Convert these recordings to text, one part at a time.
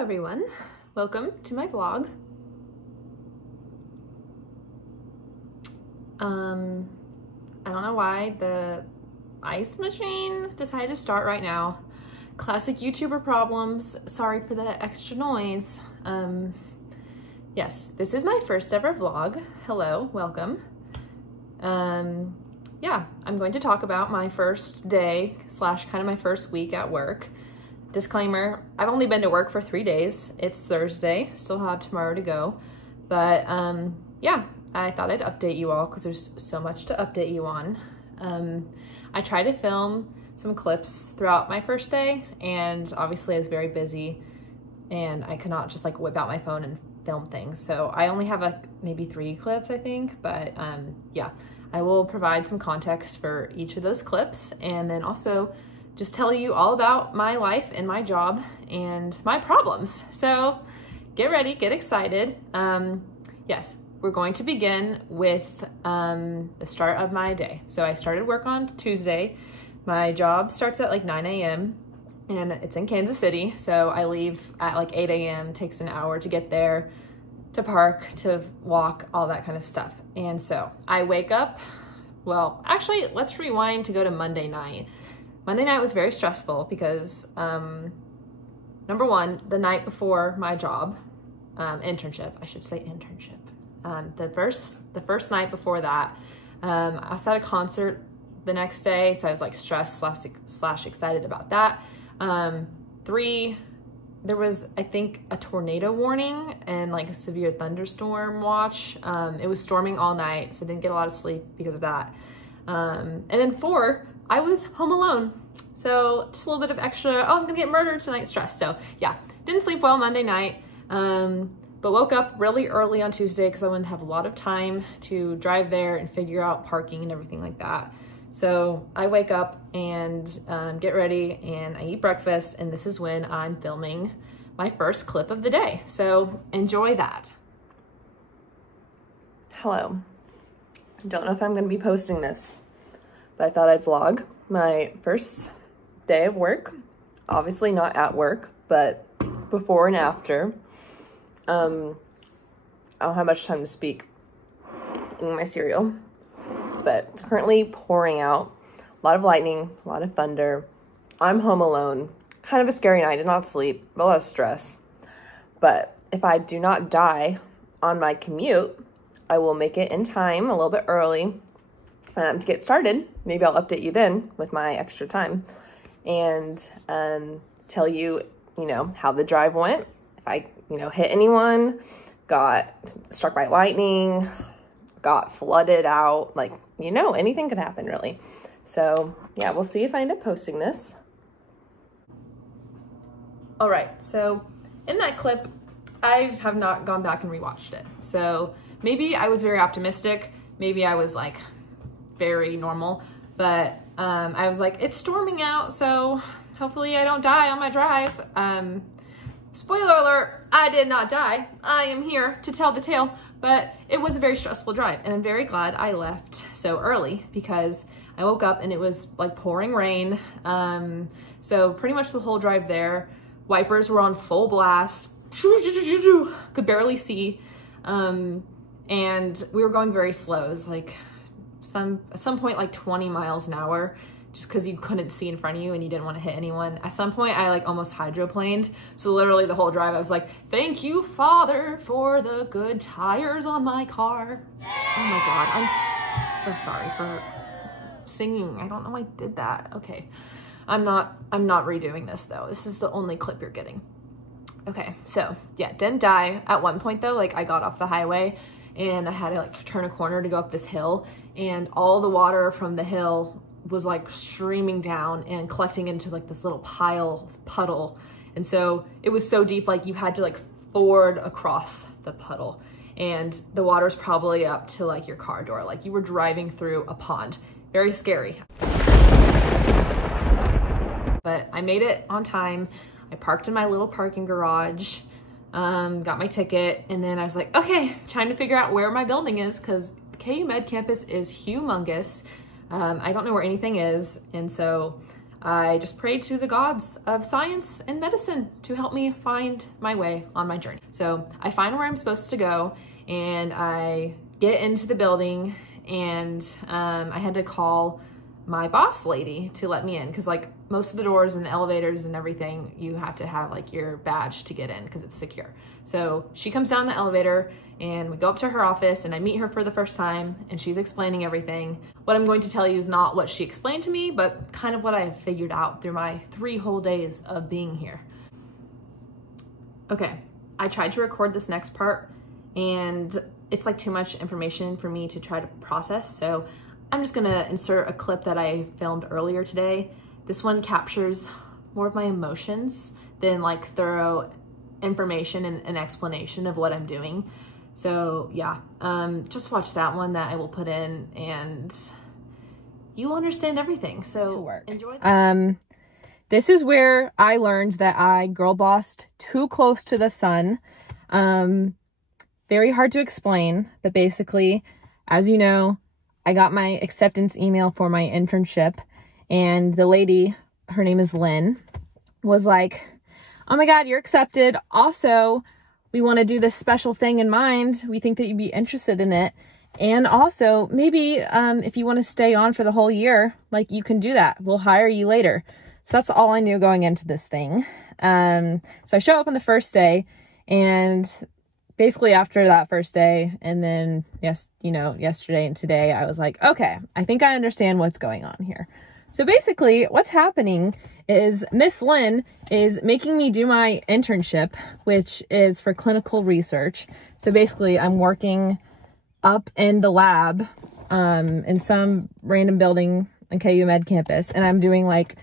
everyone, welcome to my vlog. I don't know why the ice machine decided to start right now. Classic YouTuber problems. Sorry for the extra noise. Yes, this is my first ever vlog. Hello, welcome. Yeah, I'm going to talk about my first day slash kind of my first week at work. Disclaimer, I've only been to work for 3 days. It's Thursday, still have tomorrow to go. But yeah, I thought I'd update you all because there's so much to update you on. I tried to film some clips throughout my first day, and obviously I was very busy and I could not just like whip out my phone and film things. So I only have like maybe 3 clips, I think, but yeah, I will provide some context for each of those clips and then also just tell you all about my life and my job and my problems. So get ready, get excited. Yes, we're going to begin with the start of my day. So I started work on Tuesday. My job starts at like 9 a.m. and it's in Kansas City. So I leave at like 8 a.m. Takes an hour to get there, to park, to walk, all that kind of stuff. And so I wake up, well, actually, let's rewind to go to Monday night. Monday night was very stressful because, number one, the night before my job, internship, I should say internship. The first night before that, I was at a concert the next day, so I was like stressed slash excited about that. 3, there was, I think, a tornado warning and like a severe thunderstorm watch. It was storming all night, so I didn't get a lot of sleep because of that. And then 4, I was home alone. So just a little bit of extra, oh, I'm gonna get murdered tonight stress. So yeah, didn't sleep well Monday night, but woke up really early on Tuesday because I wanted to have a lot of time to drive there and figure out parking and everything like that. So I wake up and get ready and I eat breakfast, and this is when I'm filming my first clip of the day. So enjoy that. Hello. I don't know if I'm gonna be posting this, but I thought I'd vlog my first day of work. Obviously not at work, but before and after. I don't have much time to speak. Eating my cereal, but it's currently pouring out. A lot of lightning, a lot of thunder. I'm home alone. Kind of a scary night, did not sleep, a lot of stress. But if I do not die on my commute, I will make it in time, a little bit early, to get started. Maybe I'll update you then with my extra time and tell you, how the drive went. If I, hit anyone, got struck by lightning, got flooded out, like, anything could happen really. So yeah, we'll see if I end up posting this. All right, so in that clip, I have not gone back and rewatched it. So maybe I was very optimistic. Maybe I was like very normal, but I was like, it's storming out, so hopefully I don't die on my drive. Spoiler alert, I did not die. I am here to tell the tale, but it was a very stressful drive, and I'm very glad I left so early because I woke up and it was like pouring rain. So pretty much the whole drive there, wipers were on full blast, could barely see, and we were going very slow. It was like at some point like 20 miles an hour, just because you couldn't see in front of you and you didn't want to hit anyone. At some point, I like almost hydroplaned. So literally the whole drive, I was like, thank you, Father, for the good tires on my car. Oh my God, I'm so sorry for singing. I don't know why I did that. Okay, I'm not redoing this though. This is the only clip you're getting. Okay, so yeah, didn't die. At one point though, like I got off the highway and I had to like turn a corner to go up this hill, and all the water from the hill was like streaming down and collecting into like this little puddle. And so it was so deep, like you had to like ford across the puddle, and the water's probably up to like your car door. Like you were driving through a pond. Very scary. But I made it on time. I parked in my little parking garage, got my ticket, and then I was like, okay, trying to figure out where my building is because KU Med campus is humongous. I don't know where anything is, and so I just prayed to the gods of science and medicine to help me find my way on my journey. So I find where I'm supposed to go, and I get into the building, and I had to call my boss lady to let me in, because like most of the doors and the elevators and everything, you have to have like your badge to get in because it's secure. So she comes down the elevator and we go up to her office, and I meet her for the first time, and she's explaining everything. What I'm going to tell you is not what she explained to me, but kind of what I have figured out through my 3 whole days of being here. Okay, I tried to record this next part, and it's like too much information for me to try to process. So I'm just gonna insert a clip that I filmed earlier today. This one captures more of my emotions than like thorough information and an explanation of what I'm doing. So yeah, just watch that one that I will put in, and you will understand everything. So enjoy. This is where I learned that I girl bossed too close to the sun. Very hard to explain, but basically, as you know, I got my acceptance email for my internship, and the lady, her name is Lynn, was like, "Oh my God, you're accepted. Also, we want to do this special thing in mind. We think that you'd be interested in it. And also, maybe if you want to stay on for the whole year, like you can do that. We'll hire you later." So that's all I knew going into this thing. So I show up on the first day, and basically after that first day, and then yesterday and today, I was like, okay, I think I understand what's going on here. So basically what's happening is Miss Lynn is making me do my internship, which is for clinical research. So basically I'm working up in the lab in some random building on KU Med campus, and I'm doing like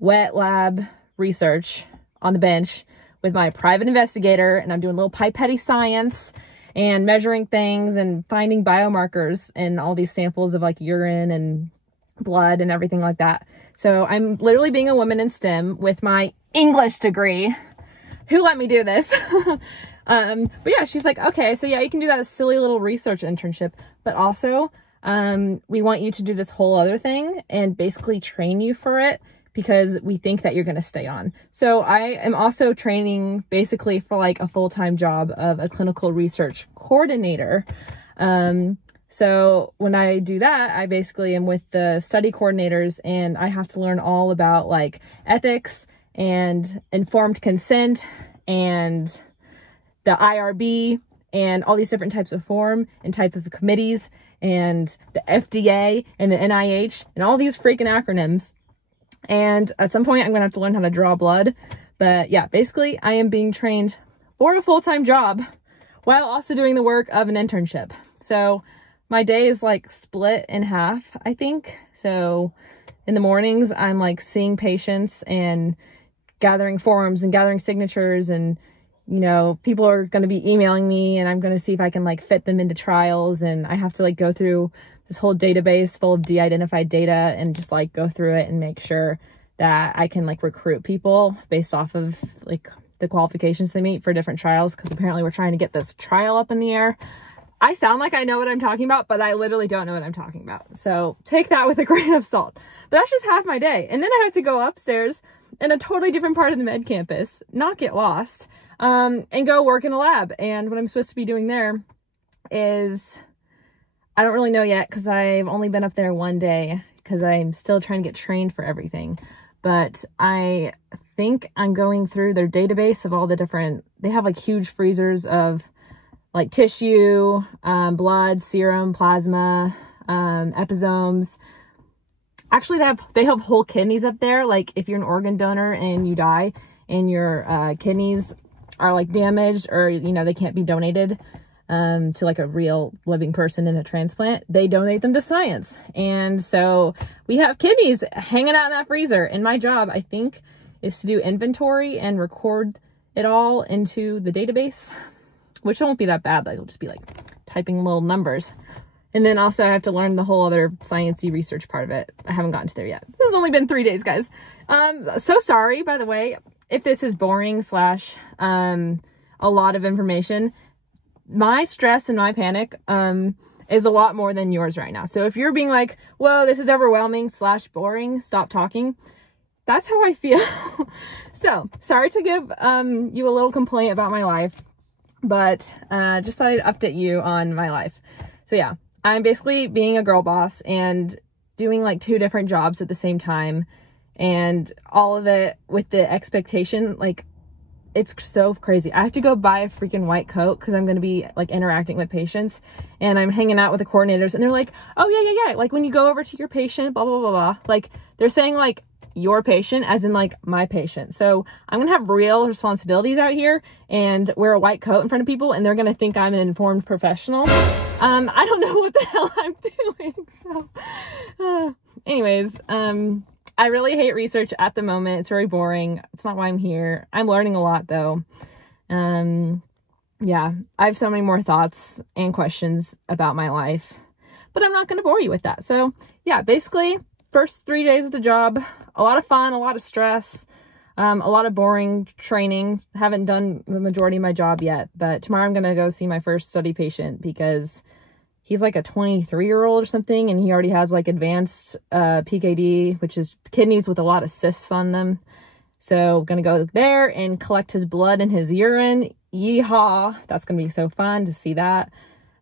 wet lab research on the bench with my private investigator, and I'm doing little pipette science and measuring things and finding biomarkers in all these samples of like urine and blood and everything like that. So I'm literally being a woman in STEM with my English degree. Who let me do this? But yeah, she's like, okay, so yeah, you can do that silly little research internship, but also we want you to do this whole other thing and basically train you for it, because we think that you're going to stay on. So I am also training basically for like a full-time job of a clinical research coordinator. So when I do that, I basically am with the study coordinators, and I have to learn all about like ethics and informed consent and the IRB and all these different types of form and type of committees and the FDA and the NIH and all these freaking acronyms. And at some point I'm gonna have to learn how to draw blood. But yeah, basically I am being trained for a full-time job while also doing the work of an internship. So my day is like split in half, I think. So in the mornings I'm like seeing patients and gathering forms and gathering signatures, and you know, people are going to be emailing me, and I'm going to see if I can like fit them into trials, and I have to like go through this whole database full of de-identified data and just like go through it and make sure that I can like recruit people based off of like the qualifications they meet for different trials, because apparently we're trying to get this trial up in the air. I sound like I know what I'm talking about, but I literally don't know what I'm talking about. So take that with a grain of salt. But that's just half my day. And then I have to go upstairs in a totally different part of the med campus, not get lost, and go work in a lab. And what I'm supposed to be doing there is, I don't really know yet, because I've only been up there one day, because I'm still trying to get trained for everything. But I think I'm going through their database of all the different, they have like huge freezers of like tissue, blood, serum, plasma, episomes. Actually, they have whole kidneys up there. Like if you're an organ donor and you die and your kidneys are like damaged, or, you know, they can't be donated to like a real living person in a transplant, they donate them to science. And so we have kidneys hanging out in that freezer. And my job, I think, is to do inventory and record it all into the database, which won't be that bad. It'll just be like typing little numbers. And then also I have to learn the whole other sciencey research part of it. I haven't gotten to there yet. This has only been 3 days, guys. So sorry, by the way, if this is boring / a lot of information. My stress and my panic is a lot more than yours right now. So if you're being like, whoa, this is overwhelming / boring, stop talking. that's how I feel. So sorry to give you a little complaint about my life, but just thought I'd update you on my life. So yeah, I'm basically being a girl boss and doing like 2 different jobs at the same time, and all of it with the expectation, like, it's so crazy. I have to go buy a freaking white coat because I'm going to be like interacting with patients, and I'm hanging out with the coordinators, and they're like, oh yeah, like when you go over to your patient, blah blah blah blah, like they're saying like your patient as in like my patient. So I'm gonna have real responsibilities out here and wear a white coat in front of people, and they're gonna think I'm an informed professional. I don't know what the hell I'm doing. So anyways, I really hate research at the moment. It's very boring. It's not why I'm here. I'm learning a lot though. Yeah, I have so many more thoughts and questions about my life, but I'm not going to bore you with that. So yeah, basically first 3 days of the job, a lot of fun, a lot of stress, a lot of boring training. Haven't done the majority of my job yet, but tomorrow I'm going to go see my first study patient because he's like a 23-year-old or something, and he already has like advanced PKD, which is kidneys with a lot of cysts on them. So I'm gonna go there and collect his blood and his urine. Yeehaw! That's gonna be so fun to see that.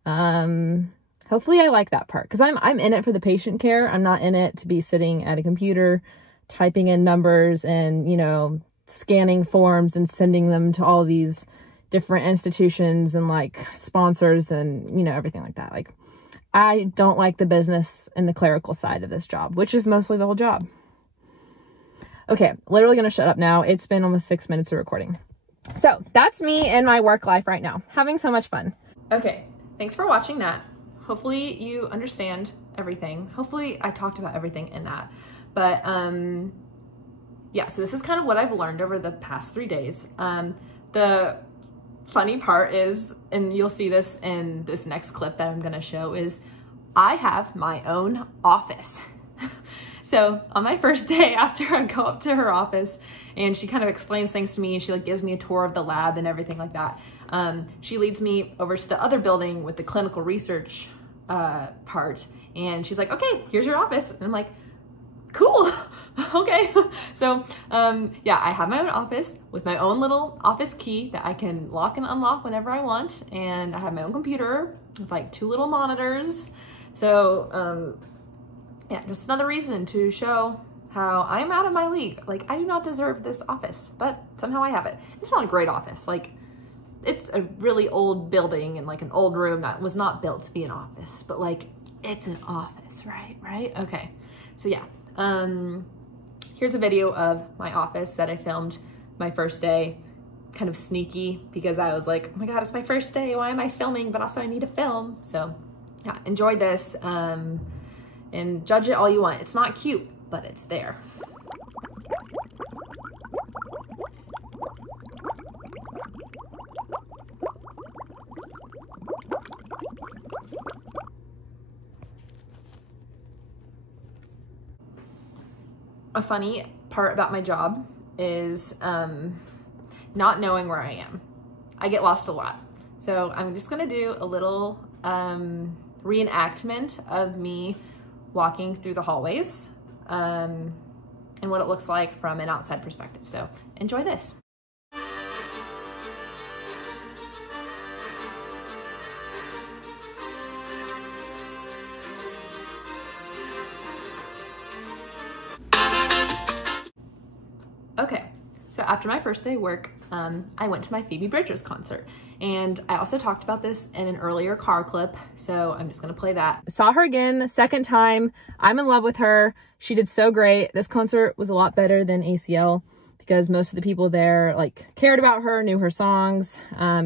Hopefully I like that part because I'm in it for the patient care. I'm not in it to be sitting at a computer typing in numbers and, you know, scanning forms and sending them to all these different institutions and like sponsors and, you know, everything like that. Like, I don't like the business and the clerical side of this job, which is mostly the whole job. Okay, literally gonna shut up now. It's been almost 6 minutes of recording. So that's me and my work life right now, having so much fun. Okay, thanks for watching that. Hopefully you understand everything. Hopefully I talked about everything in that. But yeah, so this is kind of what I've learned over the past 3 days. The funny part is, and you'll see this in this next clip that I'm gonna show, is I have my own office. So on my first day, after I go up to her office and she kind of explains things to me and she like gives me a tour of the lab and everything like that, she leads me over to the other building with the clinical research part, and she's like, okay, here's your office. And I'm like, cool. Okay. So yeah, I have my own office with my own little office key that I can lock and unlock whenever I want, and I have my own computer with like 2 little monitors. So yeah, just another reason to show how I'm out of my league. Like, I do not deserve this office, but somehow I have it. It's not a great office. Like, it's a really old building and like an old room that was not built to be an office, but like, it's an office, right? Okay. So yeah. Here's a video of my office that I filmed my first day, kind of sneaky because I was like, oh my God, it's my first day. Why am I filming? But also I need to film. So yeah, enjoy this, and judge it all you want. It's not cute, but it's there. A funny part about my job is not knowing where I am. I get lost a lot. So I'm just gonna do a little reenactment of me walking through the hallways and what it looks like from an outside perspective. So enjoy this. Okay, so after my first day of work, I went to my Phoebe Bridgers concert, and I also talked about this in an earlier car clip, so I'm just gonna play that. Saw her again, second time. I'm in love with her. She did so great. This concert was a lot better than ACL because most of the people there like cared about her, knew her songs.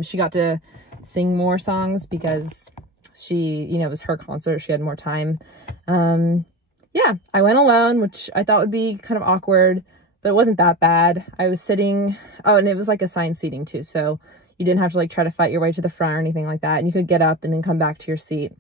She got to sing more songs because she, you know, it was her concert. She had more time. Yeah, I went alone, which I thought would be kind of awkward, but it wasn't that bad. I was sitting, oh, and it was like assigned seating too. So you didn't have to like try to fight your way to the front or anything like that. And you could get up and then come back to your seat.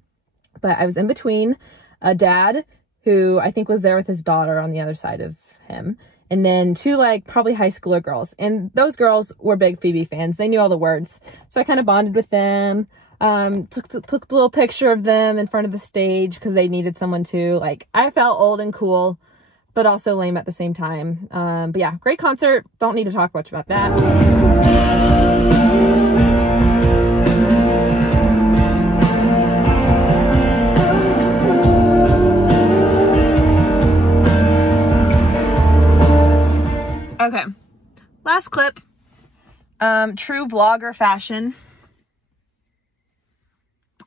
But I was in between a dad who I think was there with his daughter on the other side of him. And then 2 like probably high schooler girls. And those girls were big Phoebe fans. They knew all the words. So I kind of bonded with them. Took a little picture of them in front of the stage because they needed someone to, like, I felt old and cool. but also lame at the same time. But yeah, great concert. Don't need to talk much about that. Okay, last clip. True vlogger fashion.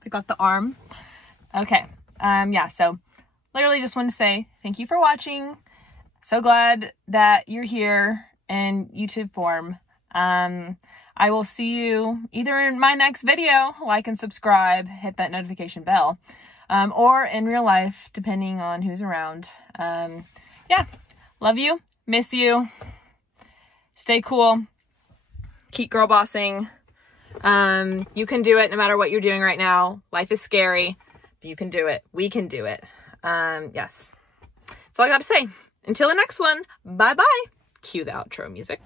I got the arm. Okay, yeah, so literally just want to say thank you for watching. So glad that you're here in YouTube form. I will see you either in my next video, like and subscribe, hit that notification bell, or in real life, depending on who's around. Yeah, love you, miss you. Stay cool. Keep girl bossing. You can do it no matter what you're doing right now. Life is scary, but you can do it. We can do it. Yes. That's all I got to say. Until the next one, bye-bye. Cue the outro music.